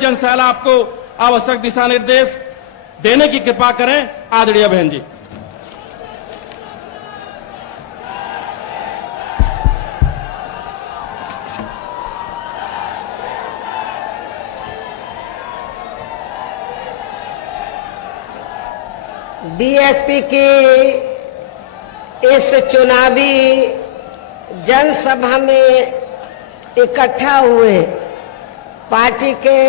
Vision सैलाब को आवश्यक दिशा निर्देश देने की कृपा करें। आदरणीय बहन जी। बीएसपी की इस चुनावी जनसभा में इकट्ठा हुए पार्टी के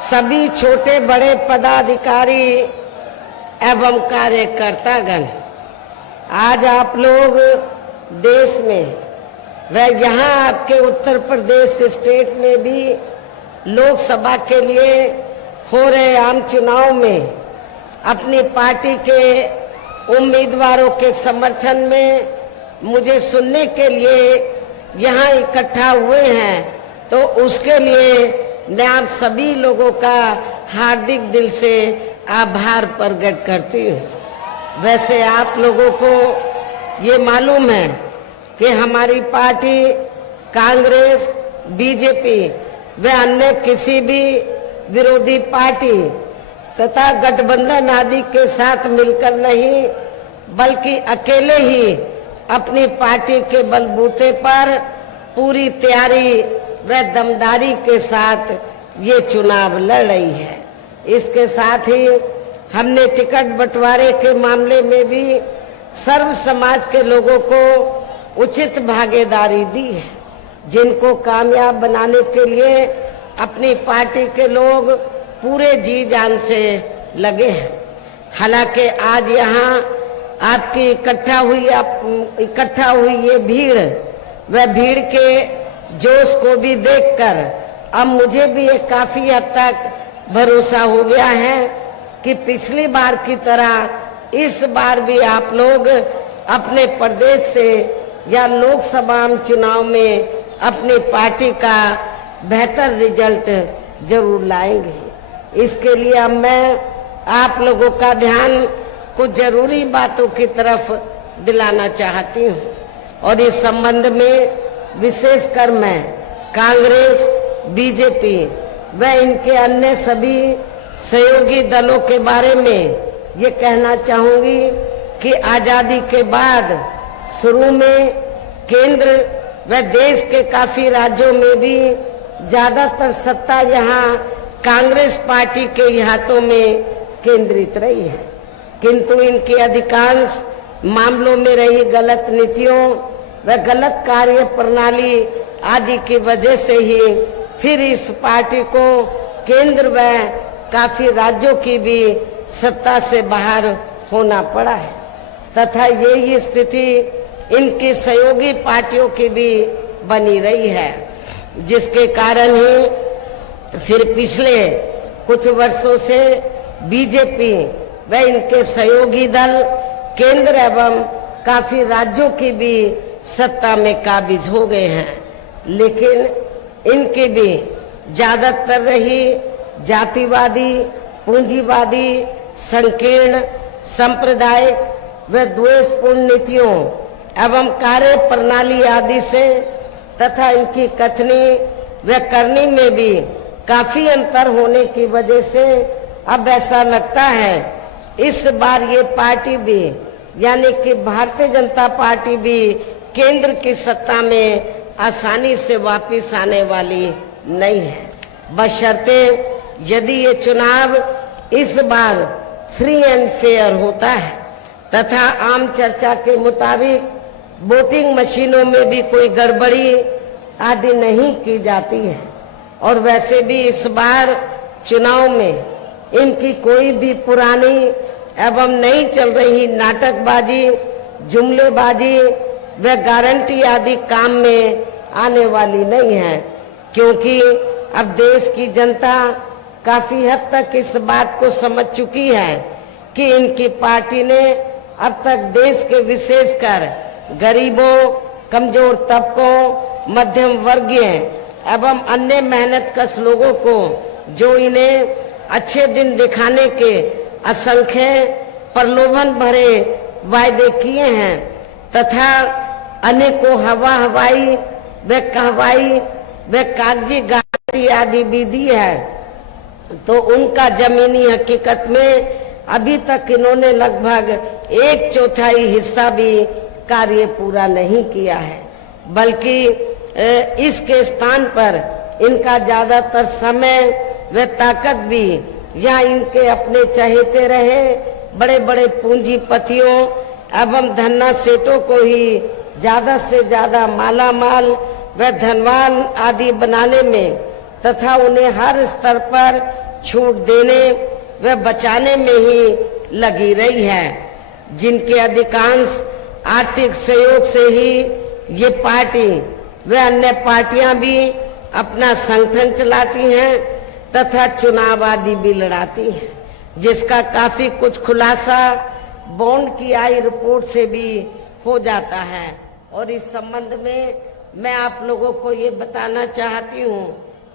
सभी छोटे बड़े पदाधिकारी एवं कार्यकर्तागण, आज आप लोग देश में व यहाँ आपके उत्तर प्रदेश स्टेट में भी लोकसभा के लिए हो रहे आम चुनाव में अपनी पार्टी के उम्मीदवारों के समर्थन में मुझे सुनने के लिए यहाँ इकट्ठा हुए हैं, तो उसके लिए मैं आप सभी लोगों का हार्दिक दिल से आभार प्रकट करती हूँ। वैसे आप लोगों को ये मालूम है कि हमारी पार्टी कांग्रेस, बीजेपी व अन्य किसी भी विरोधी पार्टी तथा गठबंधन आदि के साथ मिलकर नहीं, बल्कि अकेले ही अपनी पार्टी के बलबूते पर पूरी तैयारी व दमदारी के साथ ये चुनाव लड़ रही है। इसके साथ ही हमने टिकट बंटवारे के मामले में भी सर्व समाज के लोगों को उचित भागीदारी दी है, जिनको कामयाब बनाने के लिए अपनी पार्टी के लोग पूरे जी जान से लगे हैं। हालांकि आज यहाँ आपकी इकट्ठा हुई ये भीड़, वह भीड़ के जोश को भी देखकर अब मुझे भी एक काफी हद तक भरोसा हो गया है कि पिछली बार की तरह इस बार भी आप लोग अपने प्रदेश से या लोकसभा चुनाव में अपनी पार्टी का बेहतर रिजल्ट जरूर लाएंगे। इसके लिए अब मैं आप लोगों का ध्यान कुछ जरूरी बातों की तरफ दिलाना चाहती हूँ, और इस संबंध में विशेषकर मैं कांग्रेस, बीजेपी व इनके अन्य सभी सहयोगी दलों के बारे में ये कहना चाहूंगी कि आजादी के बाद शुरू में केंद्र व देश के काफी राज्यों में भी ज्यादातर सत्ता यहाँ कांग्रेस पार्टी के हाथों में केंद्रित रही है, किंतु इनकी अधिकांश मामलों में रही गलत नीतियों व गलत कार्य प्रणाली आदि की वजह से ही फिर इस पार्टी को केंद्र व काफी राज्यों की भी सत्ता से बाहर होना पड़ा है, तथा यही स्थिति इनकी सहयोगी पार्टियों की भी बनी रही है, जिसके कारण ही फिर पिछले कुछ वर्षों से बीजेपी व इनके सहयोगी दल केंद्र एवं काफी राज्यों की भी सत्ता में काबिज हो गए हैं, लेकिन इनकी भी ज्यादातर रही जातिवादी, पूंजीवादी, संकीर्ण, सांप्रदायिक व द्वेषपूर्ण नीतियों एवं कार्य प्रणाली आदि से तथा इनकी कथनी व करनी में भी काफी अंतर होने की वजह से अब ऐसा लगता है इस बार ये पार्टी भी यानी कि भारतीय जनता पार्टी भी केंद्र की सत्ता में आसानी से वापस आने वाली नहीं है, बशर्ते यदि ये चुनाव इस बार फ्री एंड फेयर होता है तथा आम चर्चा के मुताबिक वोटिंग मशीनों में भी कोई गड़बड़ी आदि नहीं की जाती है। और वैसे भी इस बार चुनाव में इनकी कोई भी पुरानी एवं नई चल रही नाटकबाजी, जुमलेबाजी व गारंटी आदि काम में आने वाली नहीं है, क्योंकि अब देश की जनता काफी हद तक इस बात को समझ चुकी है कि इनकी पार्टी ने अब तक देश के विशेषकर गरीबों, कमजोर तबकों, मध्यम वर्गीय एवं अन्य मेहनतकश लोगों को जो इन्हें अच्छे दिन दिखाने के असंख्य प्रलोभन भरे वायदे किए हैं तथा अनेकों हवाई व कहवाई व कागजी गारंटी आदि भी दी है, तो उनका जमीनी हकीकत में अभी तक इन्होंने लगभग 1/4 हिस्सा भी कार्य पूरा नहीं किया है, बल्कि इसके स्थान पर इनका ज्यादातर समय व ताकत भी या इनके अपने चहेते रहे बड़े बड़े पूंजीपतियों एवं धन्ना सेठों को ही ज्यादा से ज्यादा माला माल व धनवान आदि बनाने में तथा उन्हें हर स्तर पर छूट देने व बचाने में ही लगी रही है, जिनके अधिकांश आर्थिक सहयोग से ही ये पार्टी व अन्य पार्टियां भी अपना संगठन चलाती हैं तथा चुनाव आदि भी लड़ाती हैं, जिसका काफी कुछ खुलासा बॉन्ड की आई रिपोर्ट से भी हो जाता है। और इस संबंध में मैं आप लोगों को ये बताना चाहती हूँ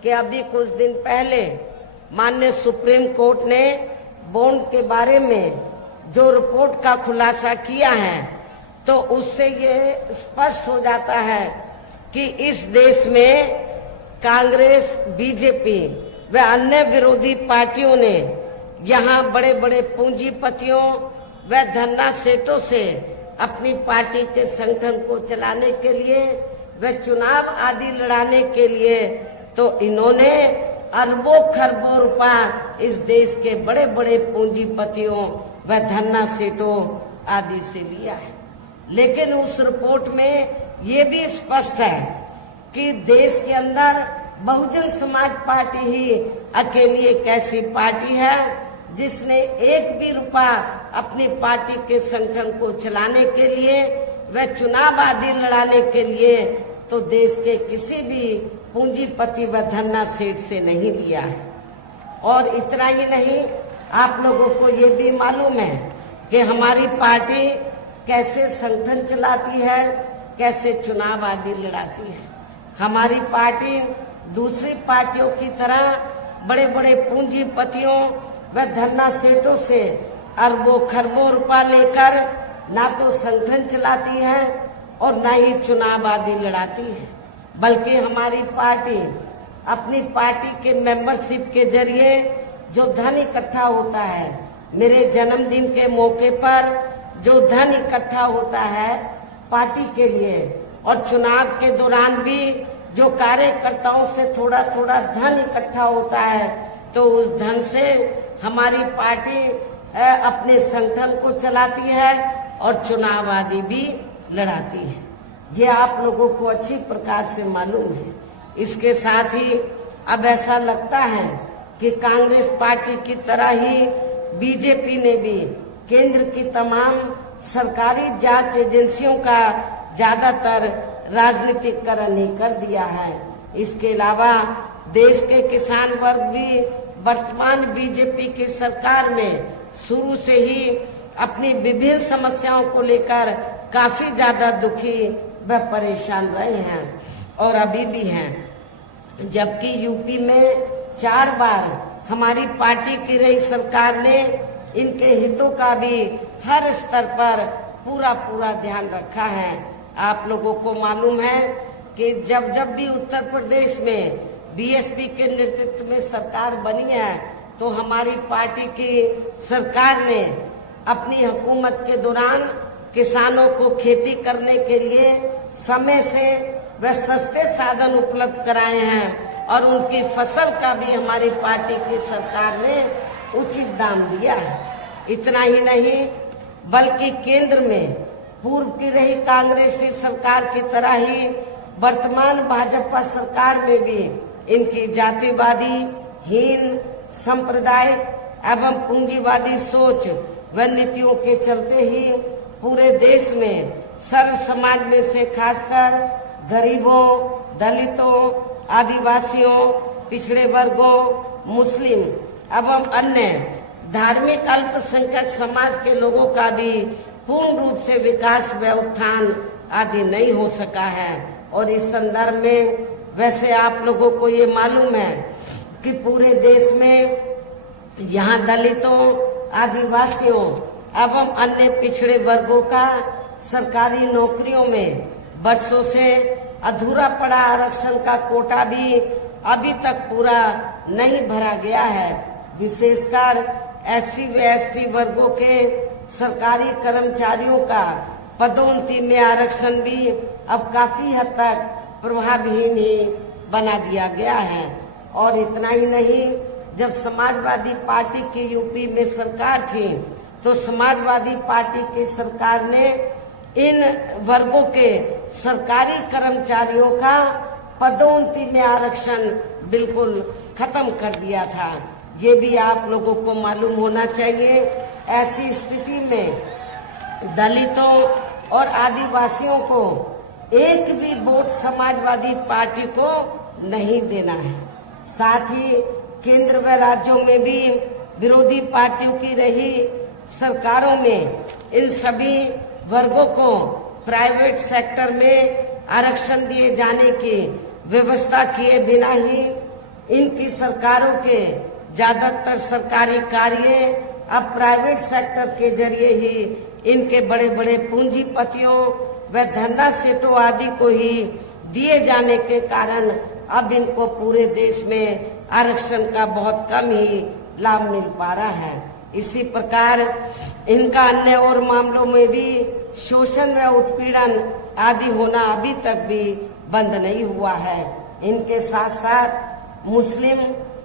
कि अभी कुछ दिन पहले माननीय सुप्रीम कोर्ट ने बॉन्ड के बारे में जो रिपोर्ट का खुलासा किया है, तो उससे ये स्पष्ट हो जाता है कि इस देश में कांग्रेस, बीजेपी व अन्य विरोधी पार्टियों ने यहाँ बड़े बड़े पूंजीपतियों व धन्ना सेठों से अपनी पार्टी के संगठन को चलाने के लिए व चुनाव आदि लड़ाने के लिए तो इन्होंने अरबों खरबों रुपया इस देश के बड़े बड़े पूंजीपतियों व धन्ना सेठों आदि से लिया है। लेकिन उस रिपोर्ट में ये भी स्पष्ट है कि देश के अंदर बहुजन समाज पार्टी ही अकेली एक ऐसी पार्टी है जिसने एक भी रुपया अपनी पार्टी के संगठन को चलाने के लिए व चुनाव आदि लड़ाने के लिए तो देश के किसी भी पूंजीपति व धन्ना सेठ से नहीं लिया है। और इतना ही नहीं, आप लोगों को ये भी मालूम है कि हमारी पार्टी कैसे संगठन चलाती है, कैसे चुनाव आदि लड़ाती है। हमारी पार्टी दूसरी पार्टियों की तरह बड़े बड़े पूंजीपतियों व धन्ना सेठों से अरबों खरबों रुपया लेकर ना तो संगठन चलाती है और ना ही चुनाव आदि लड़ाती है, बल्कि हमारी पार्टी अपनी पार्टी के मेंबरशिप के जरिए जो धन इकट्ठा होता है, मेरे जन्मदिन के मौके पर जो धन इकट्ठा होता है पार्टी के लिए और चुनाव के दौरान भी जो कार्यकर्ताओं से थोड़ा थोड़ा धन इकट्ठा होता है, तो उस धन से हमारी पार्टी अपने संगठन को चलाती है और चुनाव आदि भी लड़ाती है। ये आप लोगों को अच्छी प्रकार से मालूम है। इसके साथ ही अब ऐसा लगता है कि कांग्रेस पार्टी की तरह ही बीजेपी ने भी केंद्र की तमाम सरकारी जांच एजेंसियों का ज्यादातर राजनीतिकरण ही कर दिया है। इसके अलावा देश के किसान वर्ग भी वर्तमान बीजेपी की सरकार में शुरू से ही अपनी विभिन्न समस्याओं को लेकर काफी ज्यादा दुखी व परेशान रहे हैं और अभी भी हैं। जबकि यूपी में 4 बार हमारी पार्टी की रही सरकार ने इनके हितों का भी हर स्तर पर पूरा ध्यान रखा है। आप लोगों को मालूम है कि जब जब भी उत्तर प्रदेश में बीएसपी के नेतृत्व में सरकार बनी है, तो हमारी पार्टी की सरकार ने अपनी हुकूमत के दौरान किसानों को खेती करने के लिए समय से व सस्ते साधन उपलब्ध कराए हैं और उनकी फसल का भी हमारी पार्टी की सरकार ने उचित दाम दिया है। इतना ही नहीं, बल्कि केंद्र में पूर्व की रही कांग्रेसी सरकार की तरह ही वर्तमान भाजपा सरकार में भी इनकी जातिवादी, हीन, सांप्रदायिक एवं पूंजीवादी सोच व नीतियों के चलते ही पूरे देश में सर्व समाज में से खासकर गरीबों, दलितों, आदिवासियों, पिछड़े वर्गों, मुस्लिम एवं अन्य धार्मिक अल्पसंख्यक समाज के लोगों का भी पूर्ण रूप से विकास व उत्थान आदि नहीं हो सका है। और इस संदर्भ में वैसे आप लोगों को ये मालूम है कि पूरे देश में यहाँ दलितों, आदिवासियों एवं अन्य पिछड़े वर्गों का सरकारी नौकरियों में वर्षों से अधूरा पड़ा आरक्षण का कोटा भी अभी तक पूरा नहीं भरा गया है। विशेषकर SC व ST वर्गों के सरकारी कर्मचारियों का पदोन्नति में आरक्षण भी अब काफी हद तक प्रभावहीन ही बना दिया गया है। और इतना ही नहीं, जब समाजवादी पार्टी की यूपी में सरकार थी तो समाजवादी पार्टी की सरकार ने इन वर्गों के सरकारी कर्मचारियों का पदोन्नति में आरक्षण बिल्कुल खत्म कर दिया था। ये भी आप लोगों को मालूम होना चाहिए। ऐसी स्थिति में दलितों और आदिवासियों को एक भी वोट समाजवादी पार्टी को नहीं देना है। साथ ही केंद्र व राज्यों में भी विरोधी पार्टियों की रही सरकारों में इन सभी वर्गों को प्राइवेट सेक्टर में आरक्षण दिए जाने की व्यवस्था किए बिना ही इनकी सरकारों के ज्यादातर सरकारी कार्य अब प्राइवेट सेक्टर के जरिए ही इनके बड़े बड़े पूंजीपतियों व धंधा सेठों आदि को ही दिए जाने के कारण अब इनको पूरे देश में आरक्षण का बहुत कम ही लाभ मिल पा रहा है। इसी प्रकार इनका अन्य और मामलों में भी शोषण व उत्पीड़न आदि होना अभी तक भी बंद नहीं हुआ है। इनके साथ साथ मुस्लिम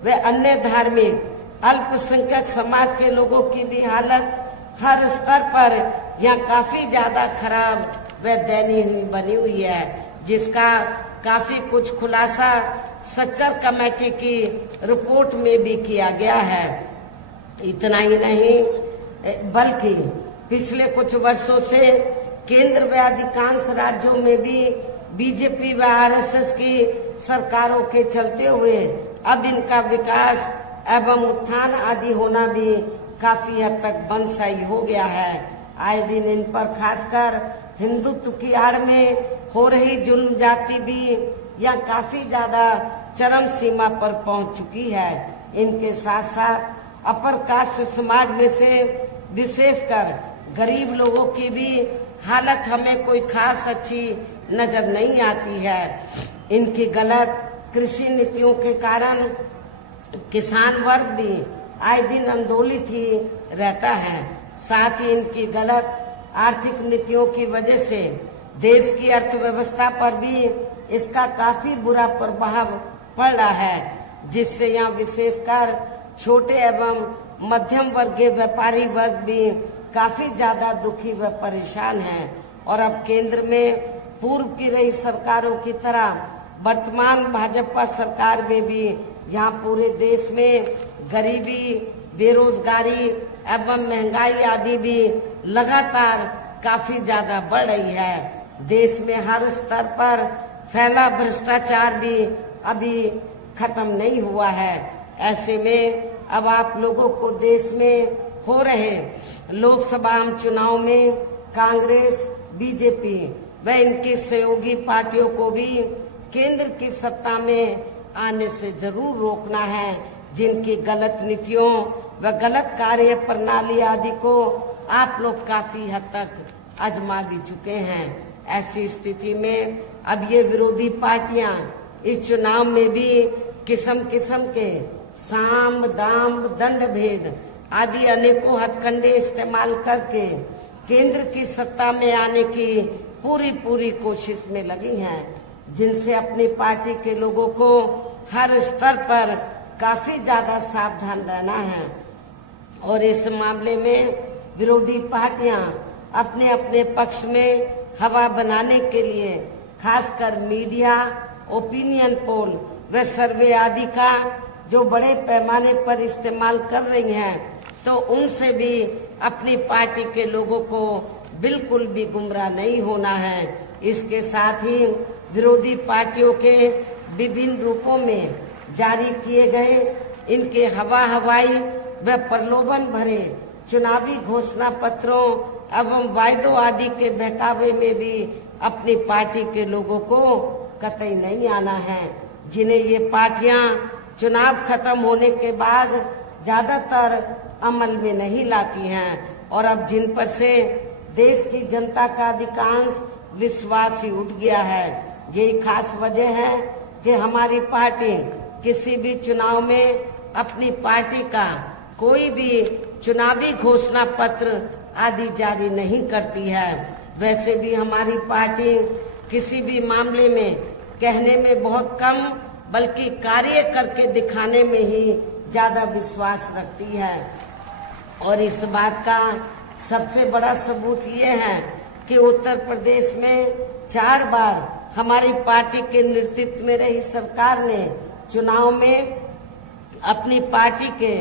व अन्य धार्मिक अल्पसंख्यक समाज के लोगों की भी हालत हर स्तर पर यहाँ काफी ज्यादा खराब व दयनीय बनी हुई है, जिसका काफी कुछ खुलासा सच्चर कमेटी की रिपोर्ट में भी किया गया है। इतना ही नहीं, बल्कि पिछले कुछ वर्षों से केंद्र व अधिकांश राज्यों में भी बीजेपी व RSS की सरकारों के चलते हुए अब इनका विकास एवं उत्थान आदि होना भी काफी हद तक बंदशाही हो गया है। आए दिन इन पर खासकर हिंदुत्व की आड़ में हो रही जुल्म जाति भी यह काफी ज्यादा चरम सीमा पर पहुंच चुकी है। इनके साथ साथ अपर कास्ट समाज में से विशेषकर गरीब लोगों की भी हालत हमें कोई खास अच्छी नजर नहीं आती है। इनकी गलत कृषि नीतियों के कारण किसान वर्ग भी आए दिन आंदोलित ही रहता है। साथ ही इनकी गलत आर्थिक नीतियों की वजह से देश की अर्थव्यवस्था पर भी इसका काफी बुरा प्रभाव पड़ रहा है, जिससे यहाँ विशेषकर छोटे एवं मध्यम वर्गीय व्यापारी वर्ग भी काफी ज्यादा दुखी व परेशान हैं। और अब केंद्र में पूर्व की रही सरकारों की तरह वर्तमान भाजपा सरकार में भी यहाँ पूरे देश में गरीबी, बेरोजगारी एवं महंगाई आदि भी लगातार काफी ज्यादा बढ़ रही है। देश में हर स्तर पर फैला भ्रष्टाचार भी अभी खत्म नहीं हुआ है। ऐसे में अब आप लोगों को देश में हो रहे लोकसभा चुनाव में कांग्रेस, बीजेपी व इनकी सहयोगी पार्टियों को भी केंद्र की सत्ता में आने से जरूर रोकना है, जिनकी गलत नीतियों व गलत कार्य प्रणाली आदि को आप लोग काफी हद तक आजमा भी चुके हैं। ऐसी स्थिति में अब ये विरोधी पार्टियां इस चुनाव में भी किस्म किस्म के साम, दाम, दंड भेद आदि अनेकों हथकंडे इस्तेमाल करके केंद्र की सत्ता में आने की पूरी कोशिश में लगी हैं, जिनसे अपनी पार्टी के लोगों को हर स्तर पर काफी ज्यादा सावधान रहना है। और इस मामले में विरोधी पार्टियां अपने अपने पक्ष में हवा बनाने के लिए खासकर मीडिया, ओपिनियन पोल व सर्वे आदि का जो बड़े पैमाने पर इस्तेमाल कर रही हैं, तो उनसे भी अपनी पार्टी के लोगों को बिल्कुल भी गुमराह नहीं होना है। इसके साथ ही विरोधी पार्टियों के विभिन्न रूपों में जारी किए गए इनके हवाई व प्रलोभन भरे चुनावी घोषणा पत्रों एवं वायदों आदि के बहकावे में भी अपनी पार्टी के लोगों को कतई नहीं आना है, जिन्हें ये पार्टियां चुनाव खत्म होने के बाद ज्यादातर अमल में नहीं लाती हैं। और अब जिन पर से देश की जनता का अधिकांश विश्वास ही उठ गया है। यही खास वजह है कि हमारी पार्टी किसी भी चुनाव में अपनी पार्टी का कोई भी चुनावी घोषणा पत्र आदि जारी नहीं करती है। वैसे भी हमारी पार्टी किसी भी मामले में कहने में बहुत कम बल्कि कार्य करके दिखाने में ही ज्यादा विश्वास रखती है। और इस बात का सबसे बड़ा सबूत ये है कि उत्तर प्रदेश में 4 बार हमारी पार्टी के नेतृत्व में रही सरकार ने चुनाव में अपनी पार्टी के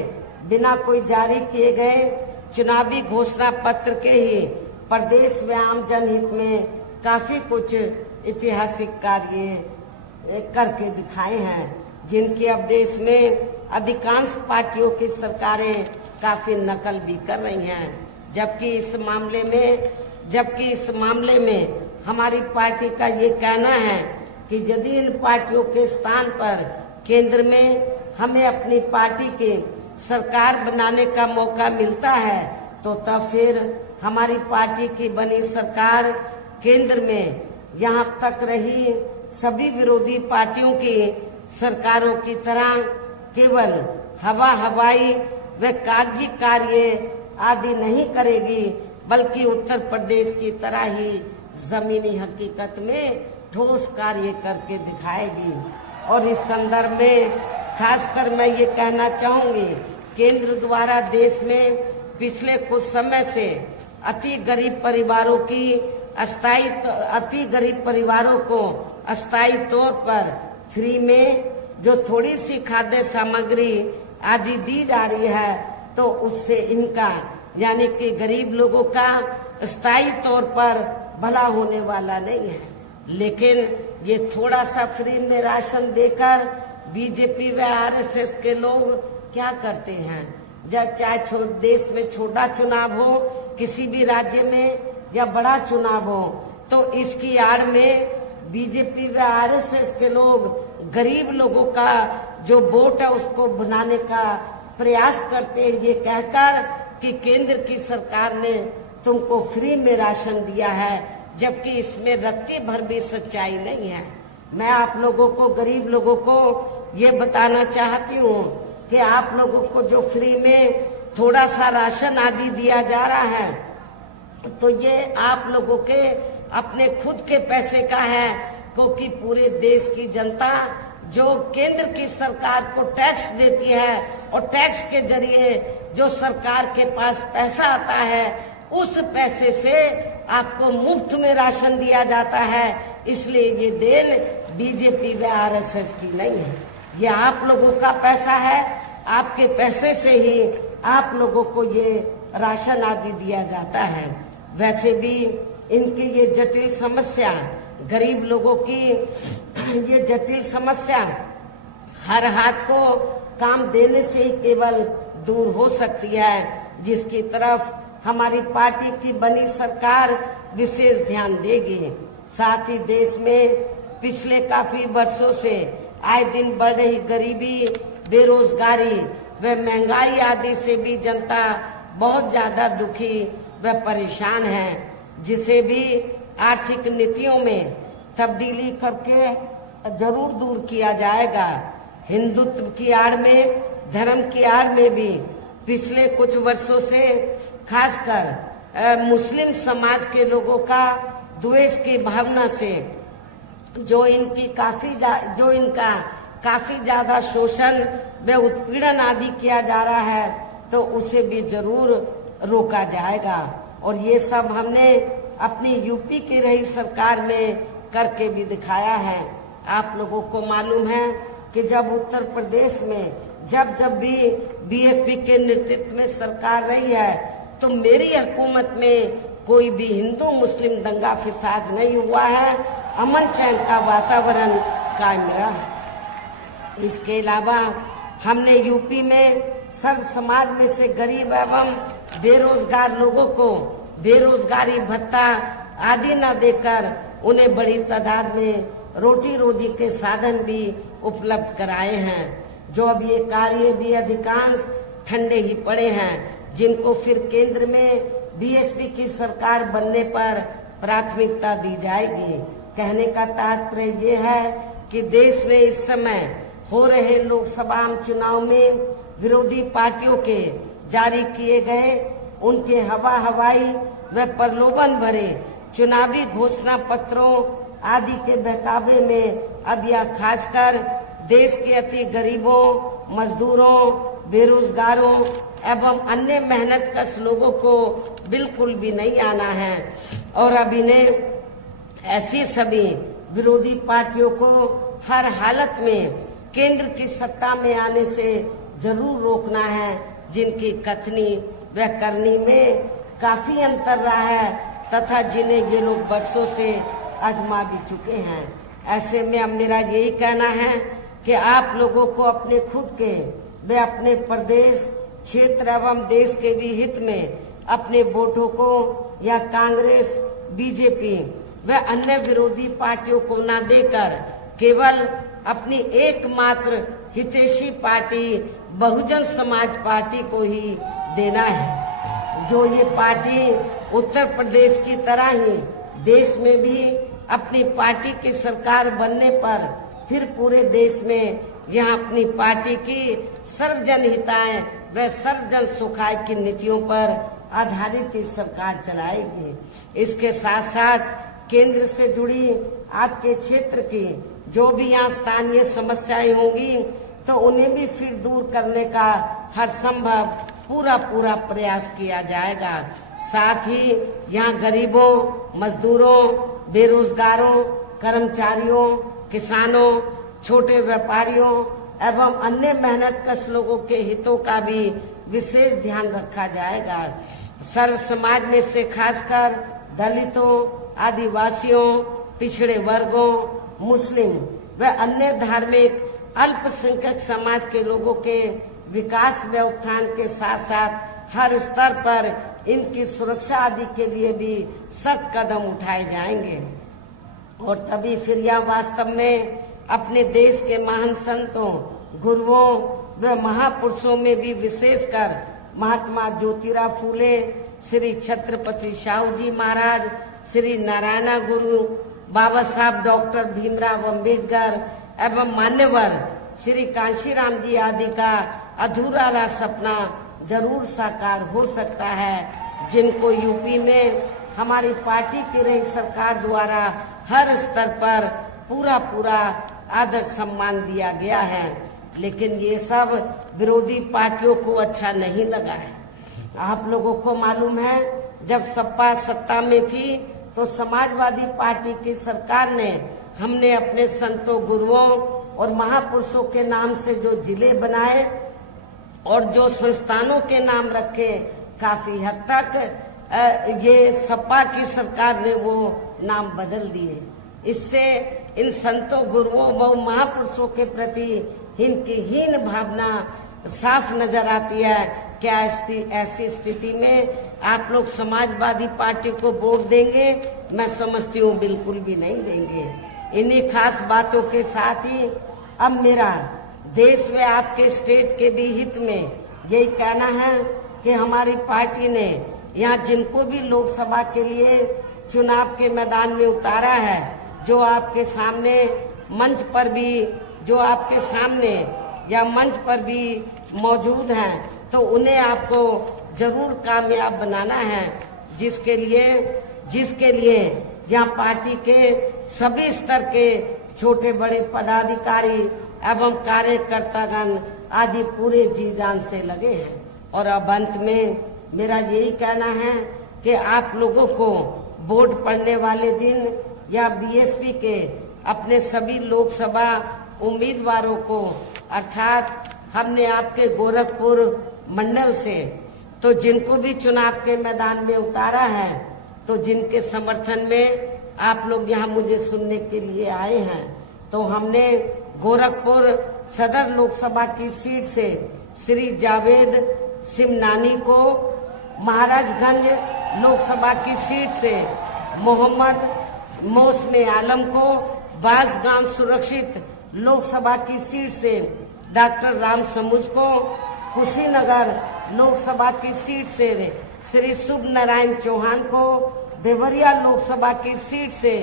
बिना कोई जारी किए गए चुनावी घोषणा पत्र के ही प्रदेश व आम जनहित में काफी कुछ ऐतिहासिक कार्य करके दिखाए हैं, जिनकी अब देश में अधिकांश पार्टियों की सरकारें काफी नकल भी कर रही हैं। जबकि इस मामले में हमारी पार्टी का ये कहना है कि यदि इन पार्टियों के स्थान पर केंद्र में हमें अपनी पार्टी की सरकार बनाने का मौका मिलता है तो तब फिर हमारी पार्टी की बनी सरकार केंद्र में यहाँ तक रही सभी विरोधी पार्टियों की सरकारों की तरह केवल हवाई व कागजी कार्य आदि नहीं करेगी, बल्कि उत्तर प्रदेश की तरह ही जमीनी हकीकत में ठोस कार्य करके दिखाएगी। और इस संदर्भ में खासकर मैं ये कहना चाहूंगी, केंद्र द्वारा देश में पिछले कुछ समय से अति गरीब परिवारों को अस्थायी तौर पर फ्री में जो थोड़ी सी खाद्य सामग्री आदि दी जा रही है, तो उससे इनका यानी कि गरीब लोगों का स्थायी तौर पर भला होने वाला नहीं है। लेकिन ये थोड़ा सा फ्री में राशन देकर बीजेपी व आरएसएस के लोग क्या करते हैं, जब चाहे देश में छोटा चुनाव हो, किसी भी राज्य में या बड़ा चुनाव हो, तो इसकी आड़ में बीजेपी व आरएसएस के लोग गरीब लोगों का जो वोट है उसको बनाने का प्रयास करते हैं, ये कहकर कि केंद्र की सरकार ने तुमको फ्री में राशन दिया है, जबकि इसमें रत्ती भर भी सच्चाई नहीं है। मैं आप लोगों को, गरीब लोगों को ये बताना चाहती हूँ कि आप लोगों को जो फ्री में थोड़ा सा राशन आदि दिया जा रहा है, तो ये आप लोगों के अपने खुद के पैसे का है, क्योंकि पूरे देश की जनता जो केंद्र की सरकार को टैक्स देती है और टैक्स के जरिए जो सरकार के पास पैसा आता है, उस पैसे से आपको मुफ्त में राशन दिया जाता है। इसलिए ये देन बीजेपी व आरएसएस की नहीं है, ये आप लोगों का पैसा है। आपके पैसे से ही आप लोगों को ये राशन आदि दिया जाता है। वैसे भी इनकी ये जटिल समस्या, गरीब लोगों की ये जटिल समस्या हर हाथ को काम देने से ही केवल दूर हो सकती है, जिसकी तरफ हमारी पार्टी की बनी सरकार विशेष ध्यान देगी। साथ ही देश में पिछले काफी वर्षों से आए दिन बढ़ रही गरीबी, बेरोजगारी व महंगाई आदि से भी जनता बहुत ज्यादा दुखी व परेशान है, जिसे भी आर्थिक नीतियों में तब्दीली करके जरूर दूर किया जाएगा। हिंदुत्व की आड़ में, धर्म की आड़ में भी पिछले कुछ वर्षों से खासकर मुस्लिम समाज के लोगों का द्वेष की भावना से जो इनका काफी ज्यादा शोषण व उत्पीड़न आदि किया जा रहा है, तो उसे भी जरूर रोका जाएगा। और ये सब हमने अपनी यूपी की रही सरकार में करके भी दिखाया है। आप लोगों को मालूम है कि जब उत्तर प्रदेश में जब भी बीएसपी के नेतृत्व में सरकार रही है, तो मेरी हुकूमत में कोई भी हिंदू मुस्लिम दंगा फिसाद नहीं हुआ है, अमन चैन का वातावरण कायम रहा है। इसके अलावा हमने यूपी में सर्व समाज में से गरीब एवं बेरोजगार लोगों को बेरोजगारी भत्ता आदि न देकर उन्हें बड़ी तादाद में रोटी रोजी के साधन भी उपलब्ध कराए हैं। जो अब ये कार्य भी अधिकांश ठंडे ही पड़े हैं, जिनको फिर केंद्र में बीएसपी की सरकार बनने पर प्राथमिकता दी जाएगी। कहने का तात्पर्य ये है कि देश में इस समय हो रहे लोकसभा चुनाव में विरोधी पार्टियों के जारी किए गए उनके हवाई व प्रलोभन भरे चुनावी घोषणा पत्रों आदि के बहकावे में अब यह खासकर देश के अति गरीबों, मजदूरों, बेरोजगारों एवं अन्य मेहनतकश लोगों को बिल्कुल भी नहीं आना है और अब इन्हें ऐसी सभी विरोधी पार्टियों को हर हालत में केंद्र की सत्ता में आने से जरूर रोकना है, जिनकी कथनी व करनी में काफी अंतर रहा है तथा जिन्हें ये लोग वर्षों से आजमा भी चुके हैं। ऐसे में अब मेरा यही कहना है कि आप लोगों को अपने खुद के व अपने प्रदेश, क्षेत्र एवं देश के भी हित में अपने वोटों को या कांग्रेस, बीजेपी व अन्य विरोधी पार्टियों को न देकर केवल अपनी एकमात्र हितैषी पार्टी बहुजन समाज पार्टी को ही देना है, जो ये पार्टी उत्तर प्रदेश की तरह ही देश में भी अपनी पार्टी की सरकार बनने पर फिर पूरे देश में यहाँ अपनी पार्टी की सर्वजन हिताय व सर्वजन सुखाय की नीतियों पर आधारित ही सरकार चलाएगी। इसके साथ साथ केंद्र से जुड़ी आपके क्षेत्र की जो भी यहाँ स्थानीय समस्याएं होंगी तो उन्हें भी फिर दूर करने का हर संभव पूरा प्रयास किया जाएगा। साथ ही यहाँ गरीबों, मजदूरों, बेरोजगारों, कर्मचारियों, किसानों, छोटे व्यापारियों एवं अन्य मेहनतकश लोगों के हितों का भी विशेष ध्यान रखा जाएगा। सर्व समाज में से खासकर दलितों, आदिवासियों, पिछड़े वर्गों, मुस्लिम व अन्य धार्मिक अल्पसंख्यक समाज के लोगों के विकास व उत्थान के साथ साथ हर स्तर पर इनकी सुरक्षा आदि के लिए भी सख्त कदम उठाए जाएंगे और तभी फिर यह वास्तव में अपने देश के महान संतों, गुरुओं व महापुरुषों में भी विशेषकर महात्मा ज्योतिराव फूले, श्री छत्रपति शाहू जी महाराज, श्री नारायण गुरु, बाबा साहब डॉक्टर भीमराव अंबेडकर एवं मान्यवर श्री कांशीराम जी आदि का अधूरा रहा सपना जरूर साकार हो सकता है, जिनको यूपी में हमारी पार्टी की रही सरकार द्वारा हर स्तर पर पूरा आदर सम्मान दिया गया है। लेकिन ये सब विरोधी पार्टियों को अच्छा नहीं लगा है। आप लोगों को मालूम है जब सपा सत्ता में थी तो समाजवादी पार्टी की सरकार ने हमने अपने संतों, गुरुओं और महापुरुषों के नाम से जो जिले बनाए और जो संस्थानों के नाम रखे, काफी हद तक ये सपा की सरकार ने वो नाम बदल दिए। इससे इन संतों, गुरुओं व महापुरुषों के प्रति इनकी हीन भावना साफ नजर आती है। क्या ऐसी स्थिति में आप लोग समाजवादी पार्टी को वोट देंगे? मैं समझती हूँ बिल्कुल भी नहीं देंगे। इन्हीं खास बातों के साथ ही अब मेरा देश व आपके स्टेट के भी हित में यही कहना है कि हमारी पार्टी ने यहाँ जिनको भी लोकसभा के लिए चुनाव के मैदान में उतारा है, जो आपके सामने मंच पर भी, जो आपके सामने या मंच पर भी मौजूद हैं, तो उन्हें आपको जरूर कामयाब बनाना है, जिसके लिए यहाँ पार्टी के सभी स्तर के छोटे बड़े पदाधिकारी एवं कार्यकर्तागण आदि पूरे जी जान से लगे हैं। और अब अंत में मेरा यही कहना है कि आप लोगों को वोट पड़ने वाले दिन या बीएसपी के अपने सभी लोकसभा उम्मीदवारों को, अर्थात हमने आपके गोरखपुर मंडल से तो जिनको भी चुनाव के मैदान में उतारा है, तो जिनके समर्थन में आप लोग यहाँ मुझे सुनने के लिए आए हैं, तो हमने गोरखपुर सदर लोकसभा की सीट से श्री जावेद सिमनानी को, महाराजगंज लोकसभा की सीट से मोहम्मद मौसम आलम को, बांसगांव सुरक्षित लोकसभा की सीट से डॉक्टर राम समुझ को, कुशीनगर लोकसभा की सीट से श्री शुभ नारायण चौहान को, देवरिया लोकसभा की सीट से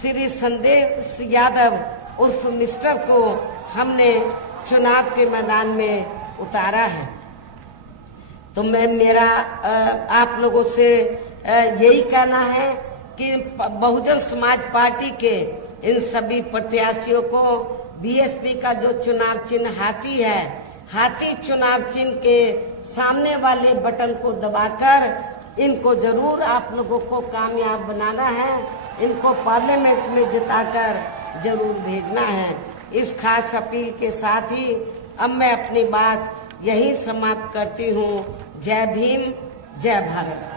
श्री संदेश यादव उर्फ मिस्टर को हमने चुनाव के मैदान में उतारा है। तो मैं मेरा आप लोगों से यही कहना है कि बहुजन समाज पार्टी के इन सभी प्रत्याशियों को बीएसपी का जो चुनाव चिन्ह हाथी है, हाथी चुनाव चिन्ह के सामने वाले बटन को दबाकर इनको जरूर आप लोगों को कामयाब बनाना है, इनको पार्लियामेंट में जिताकर जरूर भेजना है। इस खास अपील के साथ ही अब मैं अपनी बात यही समाप्त करती हूँ। जय भीम, जय भारत।